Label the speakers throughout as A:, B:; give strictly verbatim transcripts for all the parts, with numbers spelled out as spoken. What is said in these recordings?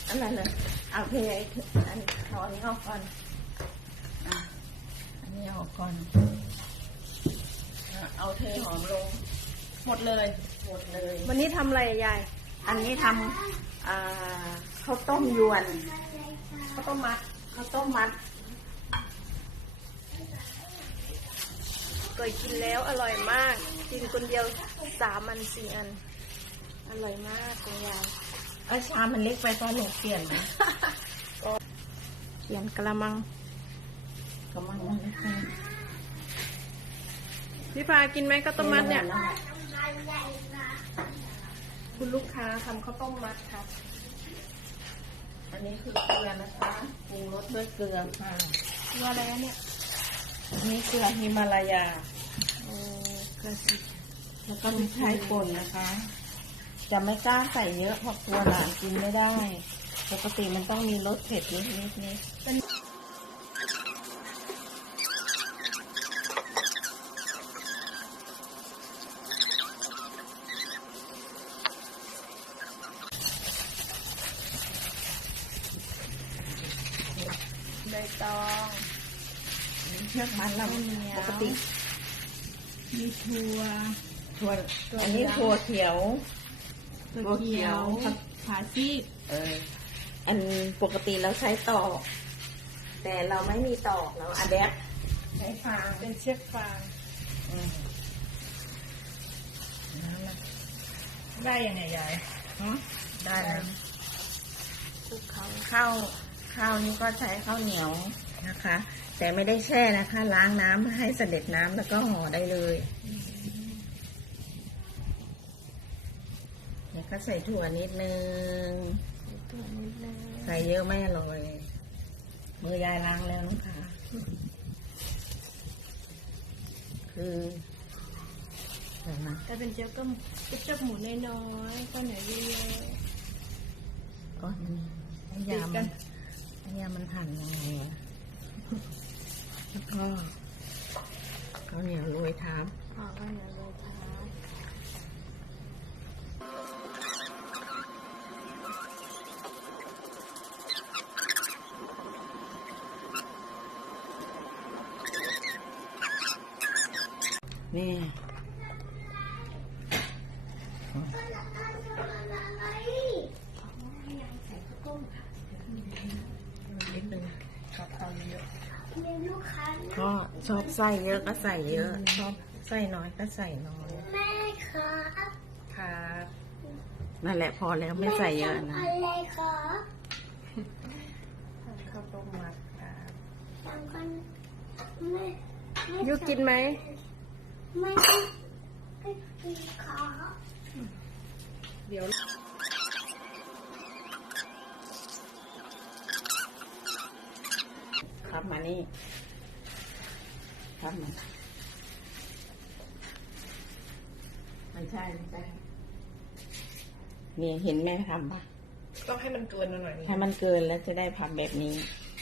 A: อันนั้นเลยเอาเทอันนี้ขออันนี้ออกก่อนอ่ะอันนี้ออกก่อนเอาเทหอมลงหมดเลยหมดเลย
B: วันนี้ทำอะไรยาย
A: อันนี้ทำอ่าข้าวต้มยวนข้าวต้มมัดข้าวต้มมัด
B: เคยกินแล้วอร่อยมากกินคนเดียวสามอันสี่อันอร่อยมากคุณยาย
A: อาชามมันเล็กไปตอนหนูเปลี่ยนไหม
B: ก็เปลี่ยนกระมัง
A: กระมังมันเล็กไป
B: พี่พากินไหมข้าวต้มมัดเนี่ยคุณลูกค้าทำข้าวต้มมัดครับ
A: อันนี้คือเกลือนะคะปรุงรสด้วยเกลือค่ะ
B: เกลืออะไรเนี่ย
A: อันนี้เกลือฮิมาลายา
B: โอ้กระสิ
A: แล้วก็พริกไทยป่นนะคะจะไม่กล้าใส่เยอะเพราะกลัวหลานกินไม่ได้ปกติมันต้องมีรสเผ็ดนิดนิดนิด
B: ใบตอง
A: เชือกมันเราปกติ
B: มีถั่ว
A: ถั่วอันนี้ถั่วเขียว
B: ถั่วเขียวผาซีก
A: เอออันปกติเราใช้ตอกแต่เราไม่มีตอกเราอะแดปใช้ฟาง
B: เป็นเชือกฟาง
A: ได้ยังไงยายได้แล้ว
B: ข้าว
A: ข้าวข้าวนี้ก็ใช้ข้าวเหนียวนะคะแต่ไม่ได้แช่นะคะล้างน้ำให้เสด็จน้ำแล้วก็ห่อได้เลยเนี่ยก็ใส่ถั่วนิดนึงใส่เยอะไม่อร่อยมือยายล้างแล้วนะคะคืออะไรนะ
B: แต่เป็นเจ้าก็เจ้าหมูน้อยๆก็ไหนเยอะ
A: ๆก็มันยามันยามันหั่นยังไงแล้วก็ข้าวเหนียวโรยทับ
B: ข้าวเหนียวโรยทับ
A: นี่นิดนึงชอบข้าวเยอะก็ชอบไส้เยอะก็ใส่เยอะชอบไส้น้อยก็ใส่น้อย
C: แม่ครับ
A: ครับนั่นแหละพอแล้วไม่ใส่เยอะนะ
C: อะไรครับ
A: ข้าวต้มมัดครับ
C: จังกันไม่
B: ยุกินไหม
C: ไม่ไม่กินครับ
B: เดี๋ยว
A: ครับมานี่ครับมันมันใช่ไม่ใช่นี่เห็นแม่ทำปะ
B: ต้องให้มันเกินหน่อย
A: ให้มันเกินแล้วจะได้พับแบบนี้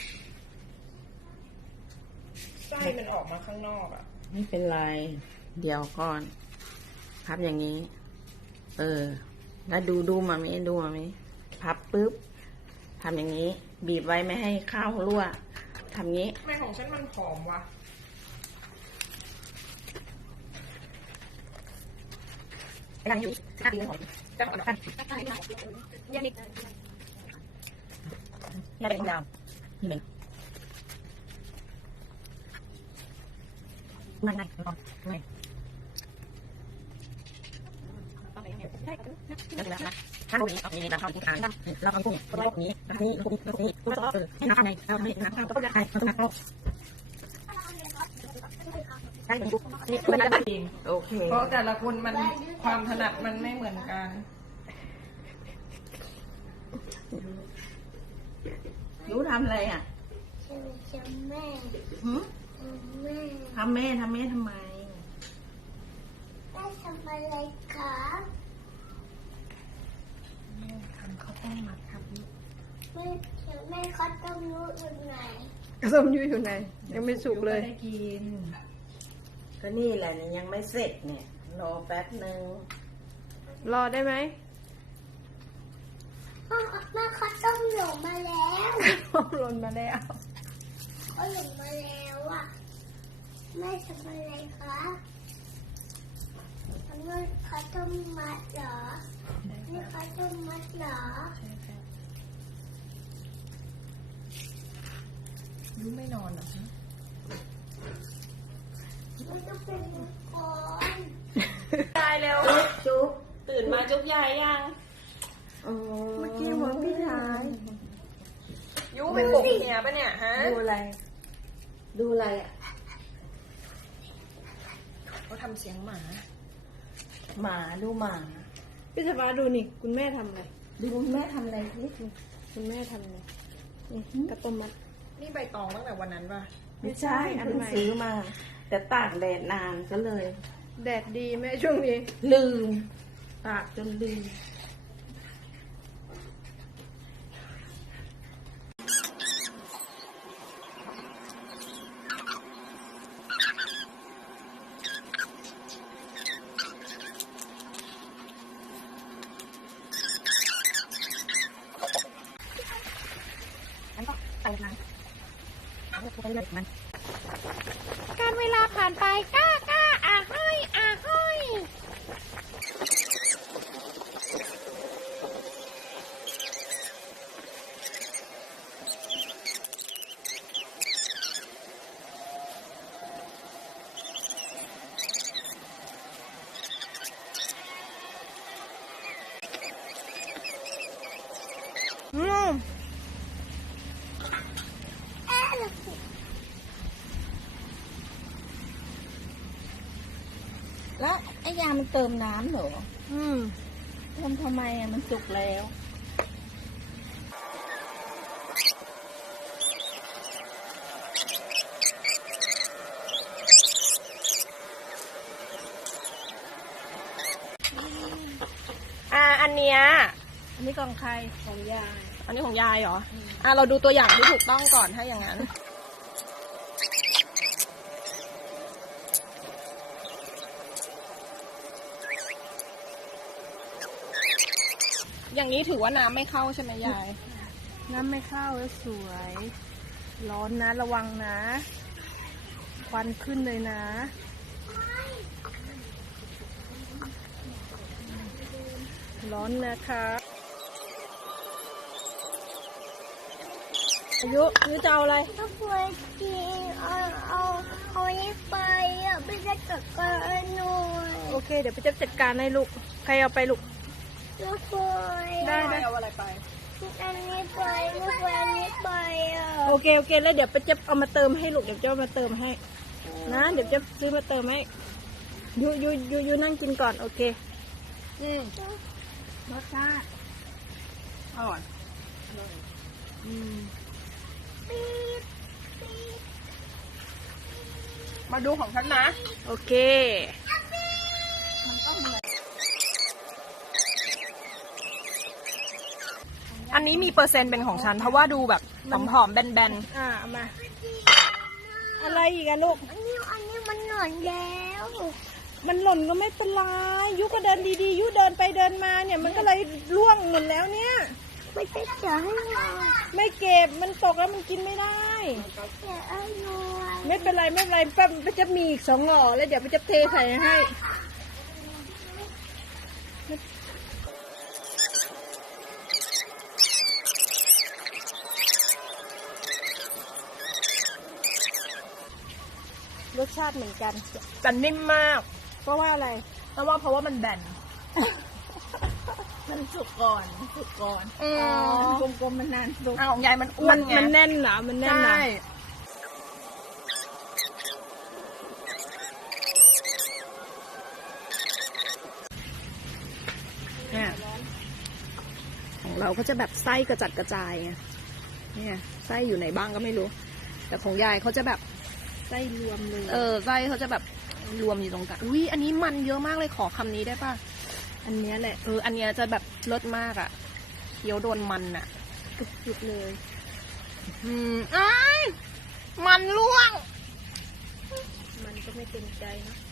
B: ไส้มันออกมาข้างนอกอ่ะ
A: ไม่เป็นไรเดี๋ยวก่อนพับอย่างนี้เออแล้วดูดูมาไหมดูมาไหมพับปุ๊บทำอย่างนี้บีบไว้ไม่ให้ข้าวรั่วทำงี้
B: แม่ของฉันมันหอมวะ
A: ยังอยู่ข้าวดีหอมจะหอมกัน
B: ยังนิด
A: ยังเป็นยาวนี่เป็นไม่ไม่ไม่ไม่ถ้าพวกนี้เอาอย่างนี้เราทำที่กลางเราเอาพวกนี้พวกนี้พวกนี้พวกนี้พวกนี้พวกนี้ให้น้ำข้างในเราให้น้ำข้างต้มยำไข่ต้มยำข้าวใช่เป็นบุ๊กนี่เป็นอะไรโอเค
B: เพราะแต่ละคนมันความถนัดมันไม่เหมือนกัน
A: รู้ทำอะไรอ่ะ
C: ทำแม่
A: ทำแม่ทำแม่ทำไม
C: ได้ทำอะไรครับ
B: ทำข้าวต้มมัดครับ
C: แม่แม่ข้าวต้มยุอยู่ไหน
B: ข้าวต้มยุอยู่ไหนยังไม่สุกเลย
A: ได้กินก็นี่แหละเนี่ยยังไม่เสร็จเนี่ยรอแป๊บนึง
B: รอได้ไหม
C: แม่ข้าวต้มอยู่งมาแล้ว
B: หล่นมาแล้ว
C: เขาหลงมาแล้วอ่ะแม่ทำอะไรคะทำไมเขาต้มมัดเหรอนี่เขาต้มมัดเหรอ
B: ยูไม่นอนเหรอคะ
C: ไม่ต้องเป็นมังกร
B: ตายแล้ว
A: จุ๊บ
B: ตื่นมาจุ๊บยายยัง
A: เมื่อกี้ว่าพี่ชาย
B: ยูไปปลุกเมียปะเนี่ยฮะ
A: ดูอะไร ดูอะไรอ่ะ
B: เขาทำเสียงหมา
A: หมาดูหมา
B: พี่สบาดูนี่คุณแม่ทำอะไร
A: ดูแม่ทำอะไรนิดนึง
B: คุณแม่ทำอะไรนี่กระต้มมัดนี่ใบตองตั้งแต่วันนั้นป่ะ
A: ไม่ใช่เพิ่งซื้อมา แต่ตากแดดนานก็เลย
B: แดดดีแม่ช่วงนี้
A: ลืม ตากจนลืม
B: งั้นก็ไปนะเอาไปเลยมัน
C: การเวลาผ่านไปก้าก้าอาห้อยอาห้อย
B: อืม
A: แล้วไอ้ยามันเติมน้ำเหรอ
B: อืม
A: เติมทำไมอ่ะมันสุกแล้ว
B: อ่าอันเนี้ย
A: อันนี้กองใครของยาย
B: อันนี้ของยายเหรอ อ่าเราดูตัวอย่างที่ถูกต้องก่อนถ้าอย่างนั้น อย่างนี้ถือว่าน้ำไม่เข้าใช่ไหมยาย
D: น้ำไม่เข้าแล้วสวย ร้อนนะระวังนะ ควันขึ้นเลยนะ ร้อนนะคะอายุอายุจะเอาอะไร
C: ถ้าปวดจริงเอาเอาเอานี้ไปอ่ะไม่ได้จัดการหน่อย
D: โอเค เดี๋ยวไปจะจัดการให้ลูก ใครเอาไปลูก
C: ลูกปอย
D: ได้ได้
B: เอาอะไรไป
C: อันนี้ไปลูกอันนี้ไปอ่ะ
D: โอเคโอเค แล้วเดี๋ยวไปจะเอามาเติมให้ลูก เดี๋ยวจะเอามาเติมให้ นะ เดี๋ยวจะซื้อมาเติมให้ยูยูยูยูนั่งกินก่อน โอเค
B: อืม
A: รสชาติ
B: อร่อย
D: อืม
C: ปี๊ดปี๊ด
B: มาดูของฉันนะ
D: โอเค
B: อันนี้มีเปอร์เซ็นต์เป็นของฉัน เพราะว่าดูแบบผอมๆแบน
D: อ่าเอามา อะไรอีกอะลูก
C: อันนี้อันนี้มันหนอนแล้ว
D: มันหล่นก็ไม่เป็นไร ยุก็เดินดีๆ ยุเดินไปเดินมาเนี่ย มันก็เลยร่วงหมดแล้วเนี่ย
C: ไม่ใช่เสียให้หน่อย
D: ไม่เก็บ มันตกแล้วมันกินไม่ได้
C: เสียให้หน่อย
D: ไม่เป็นไรไม่เป็นไรป้าป้าจะมีอีกสองหน่อแล้วเดี๋ยวป้าจะเทใส่ให้ รสชาติเหมือนกัน
B: ๆแต่นิ่มมาก
D: เพราะว่าอะไร
B: เพราะว่าเพราะว่ามันแบน
A: มันสุกก่อนสุกก่อน
B: อื
D: อ๋อ
B: ม
A: กลมๆมันนานสุก
B: อ่าของยายมันอ้ว
D: มัน น
B: ไง
D: มันแน่นเหรอมันแน่นเหรอ
B: ใช่เนี่ยของเราก็จะแบบไส้กระจัดกระจายไงเนี่ยไส้อยู่ไหนบ้างก็ไม่รู้ แต่ของยายเขาจะแบบ
D: ไส้รวมเลย
B: เออไส้เขาจะแบบรวมอยู่ตรงกลางอุ้ยอันนี้มันเยอะมากเลยขอคำนี้ได้ป่ะ
D: อันเนี้ยแหละ
B: เอออันเนี้ยจะแบบเลิศมากอ่ะเคี้ยวโดนมันอ่ะ
D: กรุบๆเลย
B: อืมอ้ายมันล่วง
D: มันก็ไม่เต็มใจนะ